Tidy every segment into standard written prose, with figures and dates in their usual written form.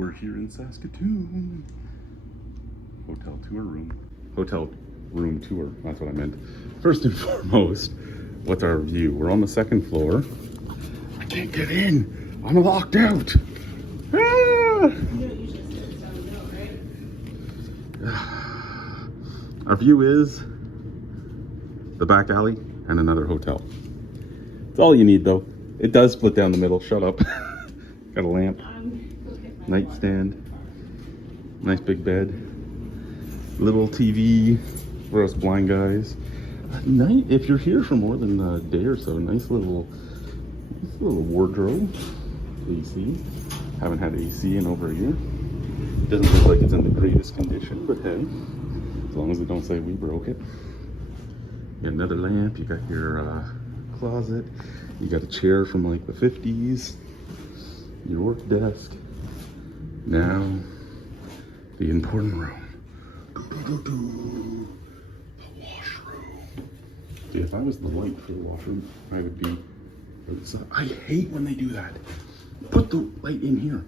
We're here in Saskatoon. Hotel room tour, that's what I meant. First and foremost, what's our view? We're on the second floor. I can't get in. I'm locked out. Ah! Our view is the back alley and another hotel. It's all you need though. It does split down the middle. Shut up. Got a lamp, nightstand, nice big bed, little TV for us blind guys. If you're here for more than a day or so, nice little wardrobe. AC. Haven't had AC in over a year. Doesn't look like it's in the greatest condition, but hey, as long as they don't say we broke it. You got another lamp. You got your closet. You got a chair from like the 50s. Your work desk. Now, the important room. The washroom. See, if I was the light for the washroom, I would be outside. I hate when they do that. Put the light in here.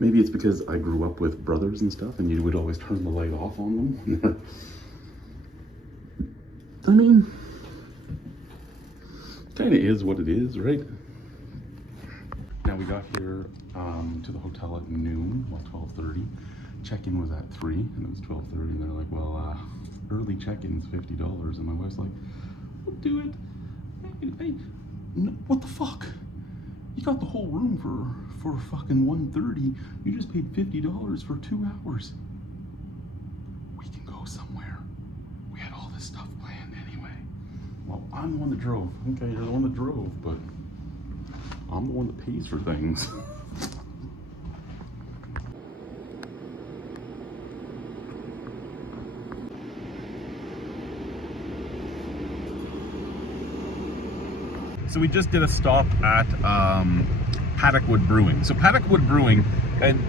Maybe it's because I grew up with brothers and stuff, and you would always turn the light off on them. I mean, kind of is what it is, right? Now we got here to the hotel at noon, 12:30. Check-in was at 3, and it was 12:30, and they're like, well, early check-in is $50, and my wife's like, we'll do it. Hey, no, what the fuck? You got the whole room for fucking $130. You just paid $50 for 2 hours. We can go somewhere. We had all this stuff planned anyway. Well, I'm the one that drove. Okay, you're the one that drove, but I'm the one that pays for things. So we just did a stop at Paddockwood Brewing. So Paddockwood Brewing, and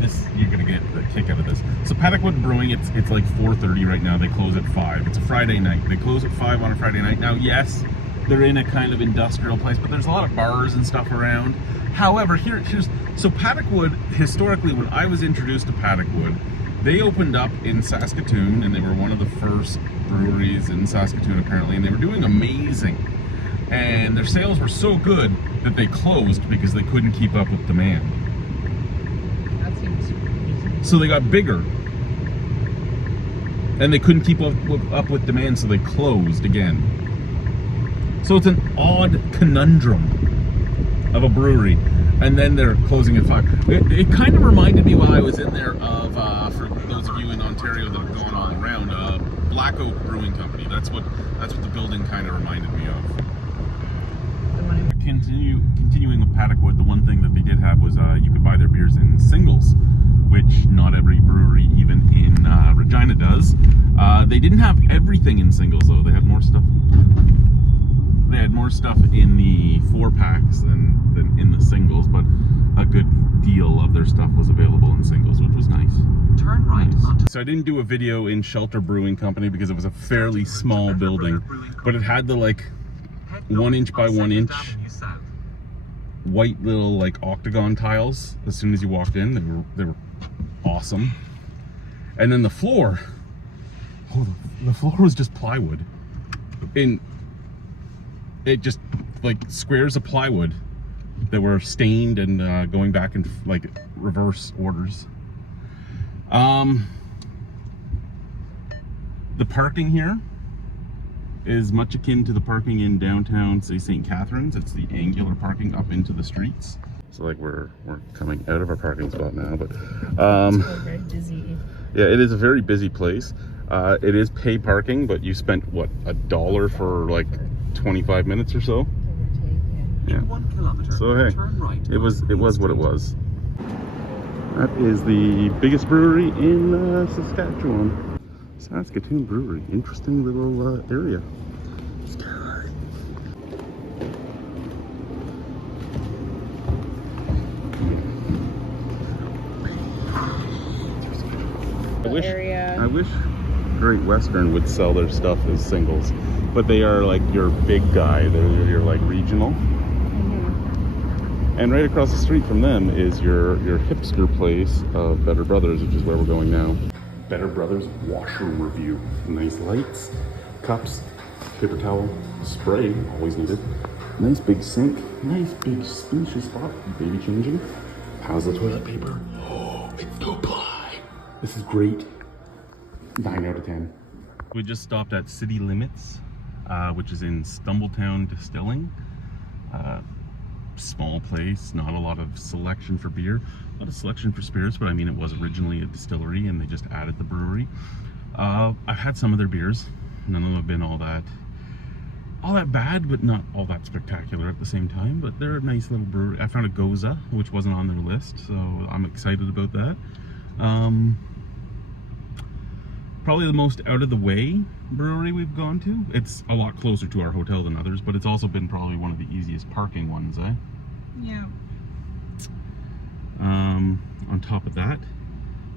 this, you're gonna get the kick out of this. So Paddockwood Brewing, it's like 4:30 right now. They close at 5. It's a Friday night. They close at 5 on a Friday night. Now, yes, they're in a kind of industrial place, but there's a lot of bars and stuff around. However, here's so Paddockwood, historically, when I was introduced to Paddockwood, they opened up in Saskatoon, and they were one of the first breweries in Saskatoon apparently, and they were doing amazing. And their sales were so good that they closed because they couldn't keep up with demand. That seems crazy. So they got bigger, and they couldn't keep up with demand, so they closed again. So it's an odd conundrum of a brewery, and then they're closing at 5. It kind of reminded me while I was in there of, for those of you in Ontario that have gone all around, Black Oak Brewing Company. That's what the building kind of reminded me of. Continuing with Paddockwood, the one thing that they did have was you could buy their beers in singles, which not every brewery, even in Regina, does. They didn't have everything in singles though. They had more stuff. They had more stuff in the 4-packs than in the singles, but a good deal of their stuff was available in singles, which was nice. Turn right. Nice. So I didn't do a video in Shelter Brewing Company because it was a fairly small building, but it had the like 1 inch by 1 inch white little like octagon tiles. As soon as you walked in, they were awesome. And then the floor, the floor was just plywood. And it just like squares of plywood that were stained and going back in like reverse orders. The parking here is much akin to the parking in downtown, say, St. Catharines. It's the angular parking up into the streets. So like we're coming out of our parking spot now, but It's very busy. yeah, it is a very busy place. It is pay parking, but you spent what, $1 for like 25 minutes or so? Yeah. 1 kilometer. So hey, turn right. it was what it was. That is the biggest brewery in Saskatchewan. Saskatoon Brewery, interesting little area. I wish Great Western would sell their stuff as singles, but they are like your big guy. They're like regional. And right across the street from them is your hipster place of Better Brothers, which is where we're going now. Better Brothers washroom review. Nice lights, cups, paper towel, spray, always needed. Nice big sink, nice big spacious spot, baby changing. How's the toilet paper? Oh, it's 2-ply. This is great. 9 out of 10. We just stopped at City Limits, which is in Stumbletown Distilling. Small place, not a lot of selection for beer, a lot of selection for spirits, but I mean it was originally a distillery and they just added the brewery. I've had some of their beers. None of them have been all that bad, but not all that spectacular at the same time. But they're a nice little brewery. I found a Goza, which wasn't on their list, so I'm excited about that. Probably the most out of the way brewery we've gone to. It's a lot closer to our hotel than others, but it's also been probably one of the easiest parking ones, eh? Yeah. On top of that,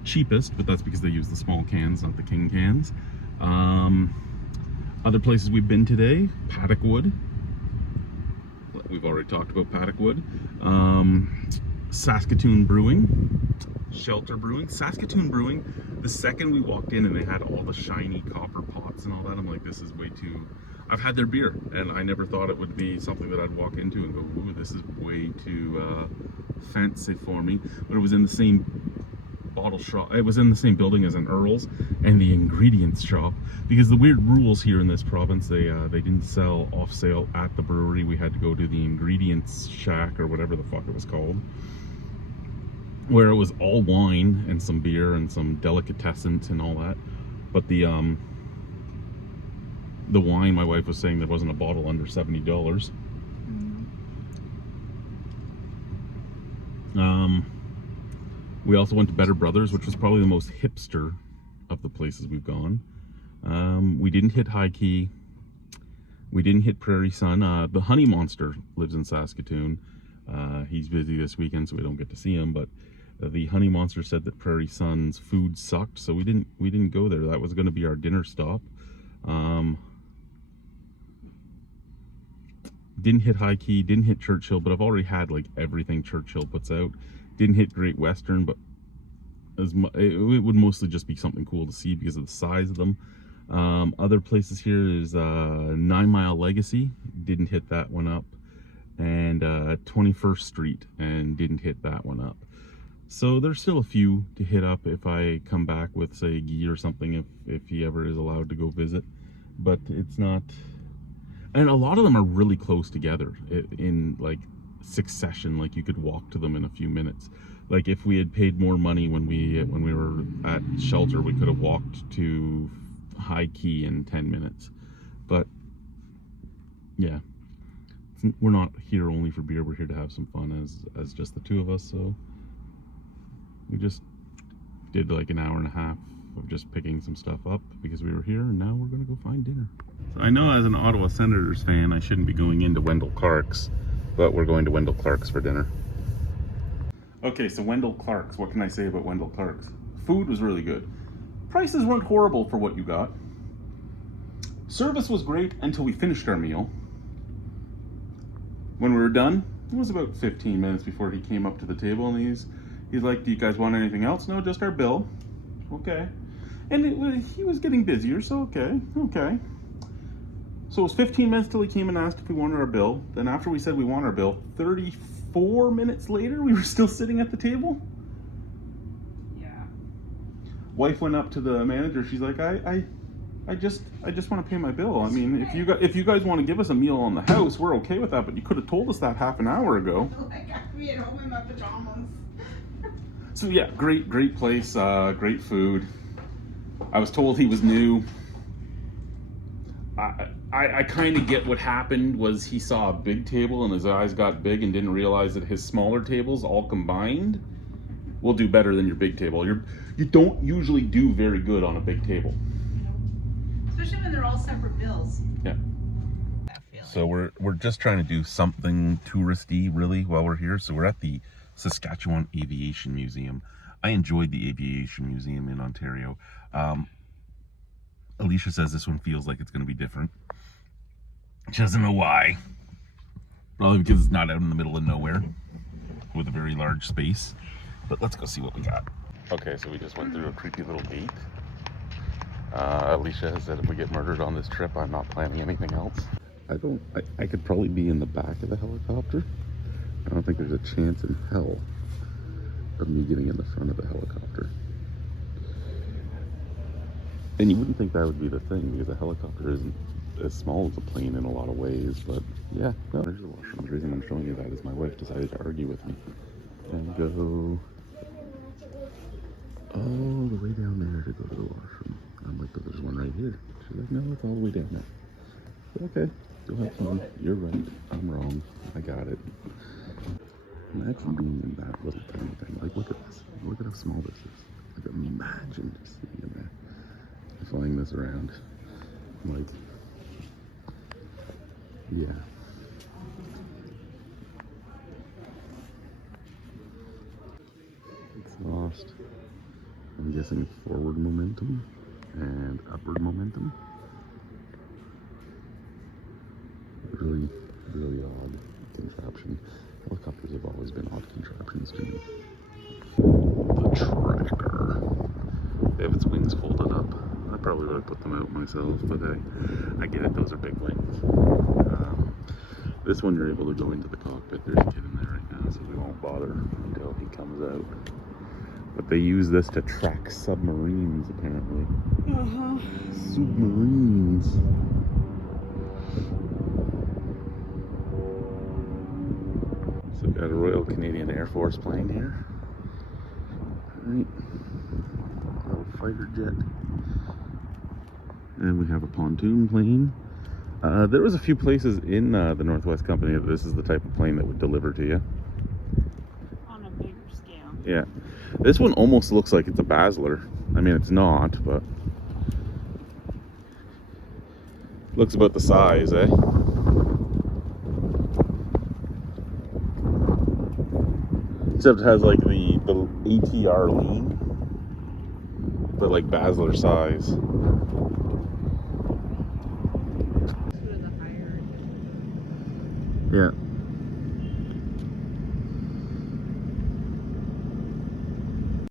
cheapest, but that's because they use the small cans, not the king cans. Other places we've been today, Paddock Wood. We've already talked about Paddock Wood. Saskatoon Brewing, Shelter Brewing, Saskatoon Brewing. The second we walked in and they had all the shiny copper pots and all that, I'm like, this is way too... I've had their beer and I never thought it would be something that I'd walk into and go, ooh, this is way too fancy for me. But it was in the same bottle shop, it was in the same building as an Earl's and the ingredients shop, because the weird rules here in this province, they didn't sell off sale at the brewery. We had to go to the ingredients shack or whatever the fuck it was called, where it was all wine and some beer and some delicatessens and all that. But the wine, my wife was saying there wasn't a bottle under $70. We also went to Better Brothers, which was probably the most hipster of the places we've gone. We didn't hit High Key. We didn't hit Prairie Sun. The Honey Monster lives in Saskatoon. He's busy this weekend, so we don't get to see him, but the Honey Monster said that Prairie Sun's food sucked, so we didn't go there. That was going to be our dinner stop. Didn't hit High Key, didn't hit Churchill, but I've already had like everything Churchill puts out. Didn't hit Great Western, but it would mostly just be something cool to see because of the size of them. Other places here is 9 Mile Legacy, didn't hit that one up, and 21st Street, and didn't hit that one up. So there's still a few to hit up if I come back with, say, Guy or something, if he ever is allowed to go visit. But it's not... And a lot of them are really close together in like succession, like you could walk to them in a few minutes. Like if we had paid more money when we were at Shelter, we could have walked to High Key in 10 minutes. But yeah, we're not here only for beer, we're here to have some fun as just the two of us. So we just did like an hour and a half of just picking some stuff up because we were here, and now we're gonna go find dinner. So I know as an Ottawa Senators fan I shouldn't be going into Wendell Clark's, but we're going to Wendell Clark's for dinner. Okay, so Wendell Clark's, what can I say about Wendell Clark's? Food was really good. Prices weren't horrible for what you got. Service was great until we finished our meal. When we were done, it was about 15 minutes before he came up to the table, and he's like, do you guys want anything else? No, just our bill. Okay. And he was getting busier, so okay. So it was 15 minutes till he came and asked if we wanted our bill. Then after we said we want our bill, 34 minutes later, we were still sitting at the table. Yeah. Wife went up to the manager. She's like, I just want to pay my bill. I mean, if you guys want to give us a meal on the house, we're okay with that. But you could have told us that half an hour ago. Like I'd be at home in my pajamas. So yeah, great place, great food. I was told he was new. I kind of get what happened was he saw a big table and his eyes got big and didn't realize that his smaller tables all combined will do better than your big table. You don't usually do very good on a big table. Especially when they're all separate bills. Yeah. So we're just trying to do something touristy really while we're here. So we're at the Saskatchewan Aviation Museum. I enjoyed the Aviation Museum in Ontario. Alicia says this one feels like it's going to be different. She doesn't know why. Probably because it's not out in the middle of nowhere. with a very large space. But let's go see what we got. Okay, so we just went through a creepy little gate. Alicia has said if we get murdered on this trip, I'm not planning anything else. I could probably be in the back of the helicopter. I don't think there's a chance in hell of me getting in the front of the helicopter. And you wouldn't think that would be the thing, because a helicopter isn't as small as a plane in a lot of ways, but yeah, no, there's the washroom. The reason I'm showing you that is my wife decided to argue with me and go all the way down there to go to the washroom. I'm like, but there's one right here. She's like, no, it's all the way down there. Okay, go have fun. You're right. I'm wrong. I got it. Imagine being in that little tiny thing. Like, look at this. Look at how small this is. Like, imagine just sitting in there, flying this around. Like, yeah. It's lost, I'm guessing, forward momentum and upward momentum. Really, really odd contraption. Helicopters have always been odd contraptions to me. The tracker. They have its wings folded up. I probably would have put them out myself, but I get it, those are big wings. This one you're able to go into the cockpit. There's a kid in there right now, so we won't bother until he comes out. But they use this to track submarines, apparently. Submarines. So we've got a Royal Canadian Air Force plane here. Alright. Little fighter jet. And we have a pontoon plane. There was a few places in the Northwest Company that this is the type of plane that would deliver to you. On a bigger scale. Yeah. This one almost looks like it's a Basler. I mean, it's not, but looks about the size, eh? Except it has like the ATR lean, but like Basler size. Yeah.